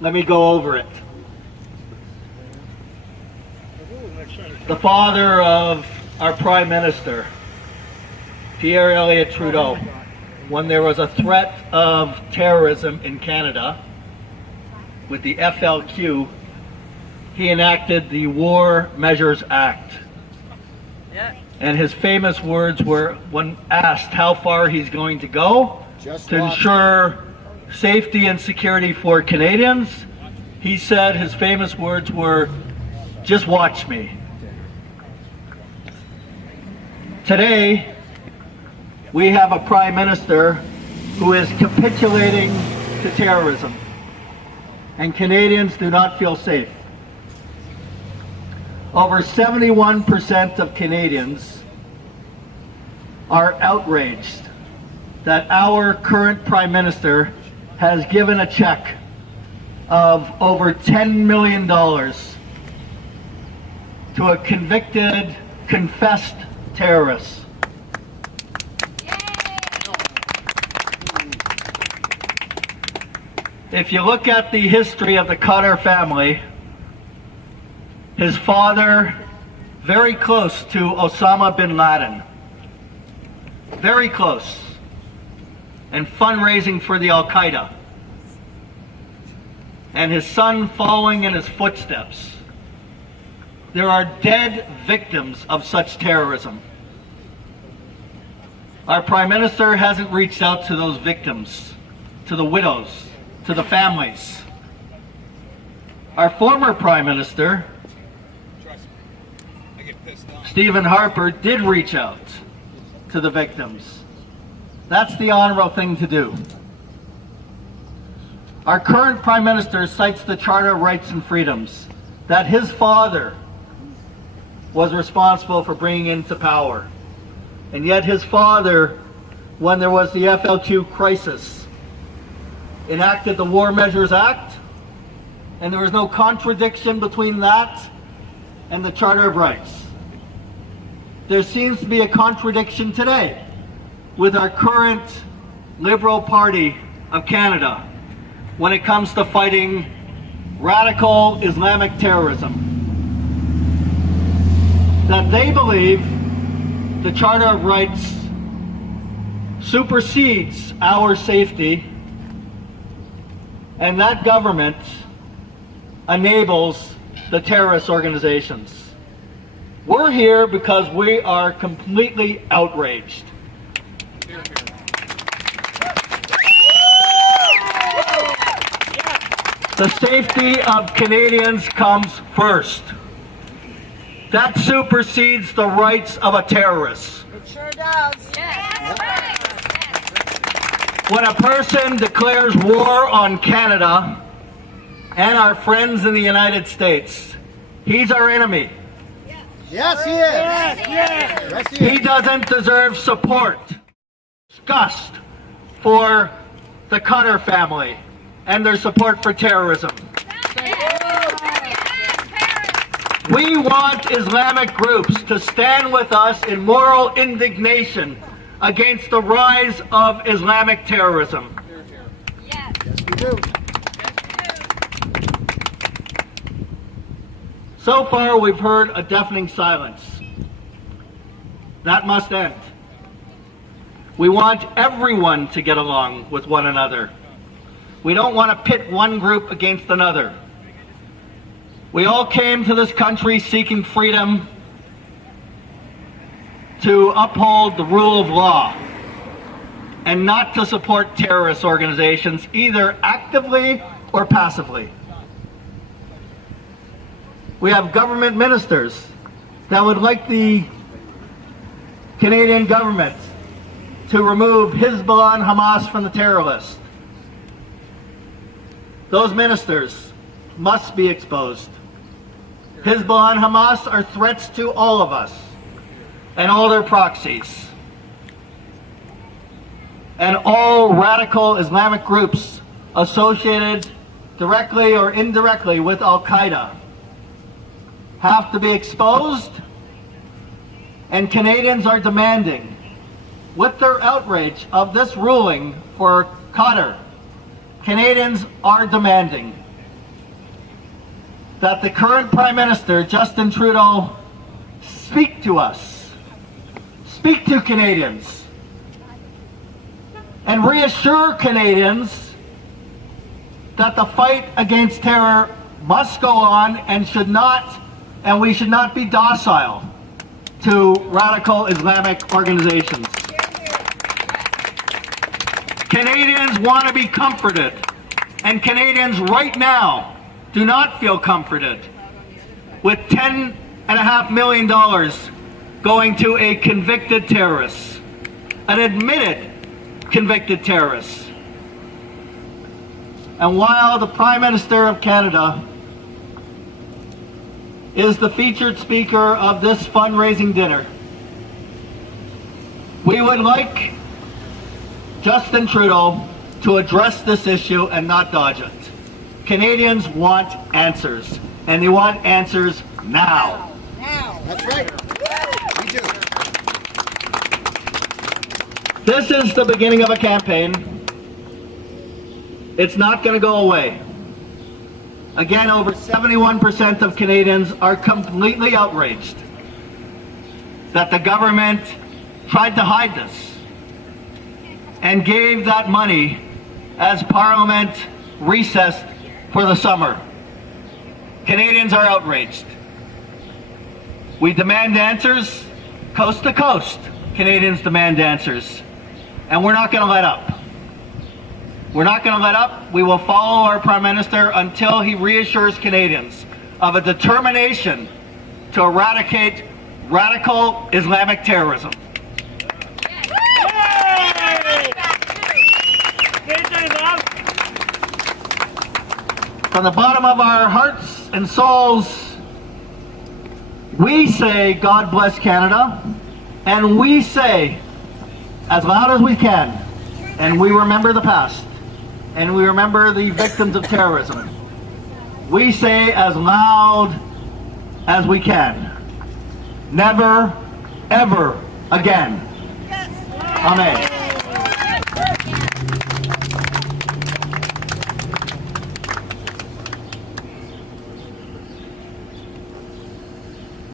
Let me go over it. The father of our Prime Minister, Pierre Elliott Trudeau, when there was a threat of terrorism in Canada with the FLQ, he enacted the War Measures Act. And his famous words were, when asked how far he's going to go to ensure safety and security for Canadians, he said his famous words were, "Just watch me." Today, we have a Prime Minister who is capitulating to terrorism, and Canadians do not feel safe. Over 71% of Canadians are outraged that our current Prime Minister has given a check of over $10 million to a convicted, confessed terrorist. If you look at the history of the Khadr family, his father, very close to Osama bin Laden, very close, and fundraising for the Al-Qaeda, and his son following in his footsteps. There are dead victims of such terrorism. Our Prime Minister hasn't reached out to those victims, to the widows, to the families. Our former Prime Minister, Stephen Harper, did reach out to the victims. That's the honorable thing to do. Our current Prime Minister cites the Charter of Rights and Freedoms that his father was responsible for bringing into power. And yet his father, when there was the FLQ crisis, enacted the War Measures Act, and there was no contradiction between that and the Charter of Rights. There seems to be a contradiction today with our current Liberal Party of Canada when it comes to fighting radical Islamic terrorism. That they believe the Charter of Rights supersedes our safety, and that government enables the terrorist organizations. We're here because we are completely outraged. The safety of Canadians comes first. That supersedes the rights of a terrorist. It sure does. Yes. When a person declares war on Canada and our friends in the United States, he's our enemy. Yes, he is. Yes, he doesn't deserve support. Disgust for the Khadr family and their support for terrorism. We want Islamic groups to stand with us in moral indignation against the rise of Islamic terrorism. Yes, we do. So far, we've heard a deafening silence. That must end. We want everyone to get along with one another. We don't want to pit one group against another. We all came to this country seeking freedom to uphold the rule of law and not to support terrorist organizations, either actively or passively. We have government ministers that would like the Canadian government to remove Hezbollah and Hamas from the terror list. Those ministers must be exposed. Hezbollah and Hamas are threats to all of us and all their proxies. And all radical Islamic groups associated directly or indirectly with Al-Qaeda have to be exposed, and Canadians are demanding, with their outrage of this ruling for Khadr, Canadians are demanding that the current Prime Minister, Justin Trudeau, speak to us, speak to Canadians, and reassure Canadians that the fight against terror must go on and we should not be docile to radical Islamic organizations. Canadians want to be comforted, and Canadians right now do not feel comforted with $10.5 million going to a convicted terrorist, an admitted convicted terrorist. And while the Prime Minister of Canada is the featured speaker of this fundraising dinner, we would like Justin Trudeau to address this issue and not dodge it. Canadians want answers, and they want answers now. That's right. We do. This is the beginning of a campaign. It's not going to go away. Again, over 71% of Canadians are completely outraged that the government tried to hide this and gave that money as Parliament recessed for the summer. Canadians are outraged. We demand answers, coast to coast. Canadians demand answers. And we're not going to let up. We're not going to let up. We will follow our Prime Minister until he reassures Canadians of a determination to eradicate radical Islamic terrorism. From the bottom of our hearts and souls, we say, God bless Canada, and we say, as loud as we can, and we remember the past, and we remember the victims of terrorism. We say as loud as we can, never, ever again. Amen.